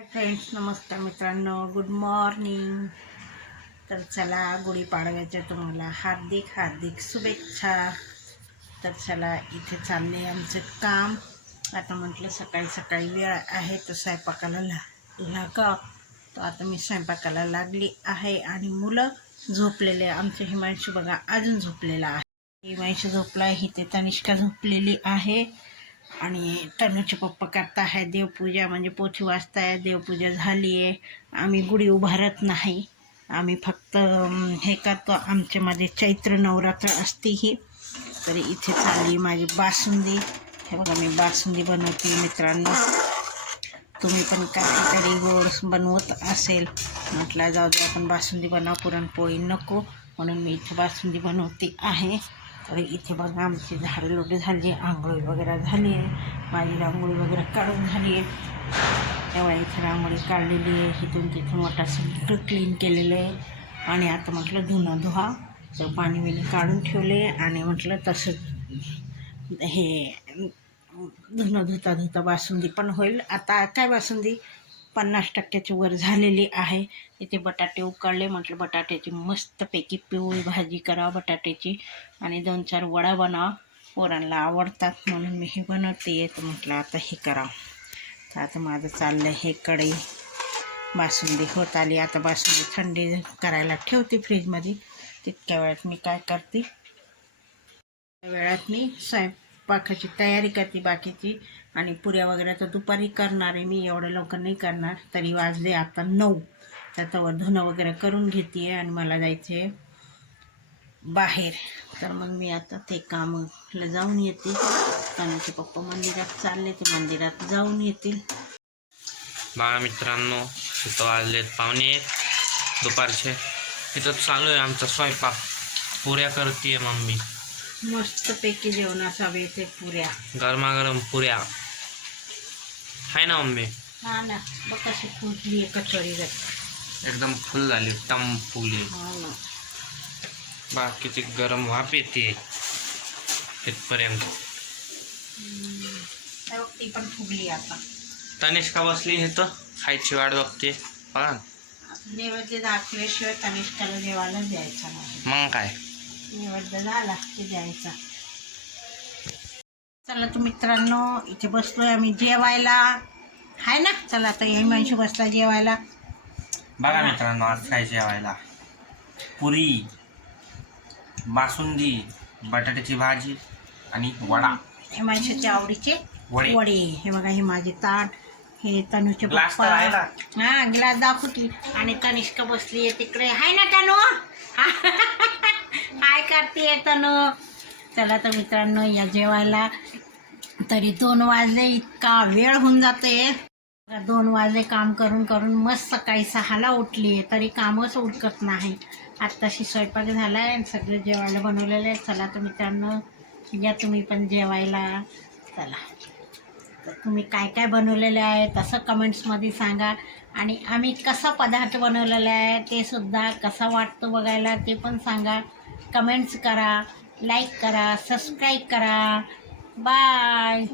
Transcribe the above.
Hi friends नमस्कार मित्रांनो. Good morning तर चला गुढीपाडव्याच्या तुम्हाला हार्दिक हार्दिक शुभेच्छा. तर चला इथे चालले आमचं काम. आता म्हटलं सकाळी सकाळी वेळ आहे तर स्वयंपाकाला ला लागा तर आता मी स्वयंपाकाला लागली आहे आणि मुलं झोपलेले आमचे हिमांशू बघा अजून झोपलेला आहे. हिमांशू झोपला आहे इथे तनिष्का झोपलेली आहे. आणि तनुचे पप्पा करता आहे देवपूजा म्हणजे पोथी वाचताय देवपूजा झाली आहे. आम्ही गुढी उभारत नाही. आम्ही फक्त हे करतो. आमच्यामध्ये चैत्र नवरात्र असते ही. तरी इथे चालली माझी बासुंदी. हे बघा मी बासुंदी बनवते मित्रांनो. तुम्ही पण काहीतरी गोड बनवत असेल. म्हटलं जाऊ दे आपण बासुंदी बनव पुरणपोळी नको. म्हणून मी इथे बासुंदी बनवते आहे. तर इथे बघा आमची झाडं लोटे झाली आंघोळी वगैरे झाली आहे माझी रांगोळी वगैरे काढून झाली. आहे तेव्हा इथे रांगोळी काढलेली आहे इथून तिथून मोठा सगळं क्लीन केलेलं आहे. आणि आता म्हटलं धुणं धुवा. तर पाणी बिणी काढून ठेवले आणि म्हटलं तसं हे धुणं धुता धुता बासुंदी पण होईल. आता काय बासुंदी? पन्नास टक्क्याची वर झालेली आहे. इथे बटाटे उकळले म्हटलं बटाट्याची मस्तपैकी पिवळी भाजी करा बटाट्याची. आणि दोन चार वडा बनवा. पोरांना आवडतात म्हणून मी हे बनवते. तर म्हटलं आता हे करावं तर आता माझं चाललं हे कढई. बासुंदी होत आली. आता बासुंदी थंडी करायला ठेवते फ्रीजमध्ये तितक्या वेळात मी काय करते? त्या वेळात मी स्वयंपाकाची तयारी करते बाकीची आणि पुऱ्या वगैरे तर दुपारी करणार आहे मी एवढं लवकर नाही करणार. तरी वाजले आता नऊ. त्याच्यावर धुणं वगैरे करून घेते आणि मला जायचं आहे बाहेर. तर मग मी आता ते कामला जाऊन येते. कानाचे पप्पा मंदिरात चालले ते मंदिरात जाऊन येतील. बाळा मित्रांनो इथं वाजलेत पाहुणे दुपारचे. इथं चालू आहे आमचा स्वयंपाक. पुऱ्या करते मम्मी. मस्तपैकी जेवणाचा येते पुऱ्या. गरमागरम पुऱ्या. आहे ना मम्मी? हा ना बघ कशी फुटली आहे कचोरी जात एकदम फुल झाली टम फुगली. हा ना. बा किती गरम वाफ येते. इथपर्यंत. बघ, ती पण फुगली आता. तनिष्का बसली इथं. खायची वाट बघते. बघा नैवेद्य दाखल्याशिवाय कनिष्ठाला जेवायला द्यायचा नाही. मग काय? नैवेद्य झाला की द्यायचा. चला तर मित्रांनो इथे बसलोय आम्ही जेवायला. हाय ना? चला आता या माणशी बसला जेवायला. बघा मित्रांनो आज काय जेवायला? पुरी बासुंदी बटाट्याची भाजी आणि वडा. हे माणसाच्या आवडीचे वडे. वडे. हे बघा हे माझे ताट हे तनुचे ग्लास तर पप्पा. आहे ना? हा ग्लास दाखवती आणि तनिष्का बसली आहे तिकडे. हाय ना तनु? काय करते तनु चला तर मित्रांनो या जेवायला. तरी दोन वाजले इतका वेळ होऊन जाते दोन वाजले काम करून करून मस्त सकाळी सहाला उठली तरी कामच उठकत नाही. आत्ताशी स्वयंपाक झाला आहे आणि सगळे जेवायला बनवलेले आहे चला तर मित्रांनो या तुम्ही पण जेवायला. चला. तर तुम्ही काय काय बनवलेलं आहे तसं कमेंट्समध्ये सांगा. आणि आम्ही कसा पदार्थ बनवलेला आहे ते सुद्धा कसा वाटतो बघायला ते पण सांगा. कमेंट्स करा लाईक करा सबस्क्राईब करा. बाय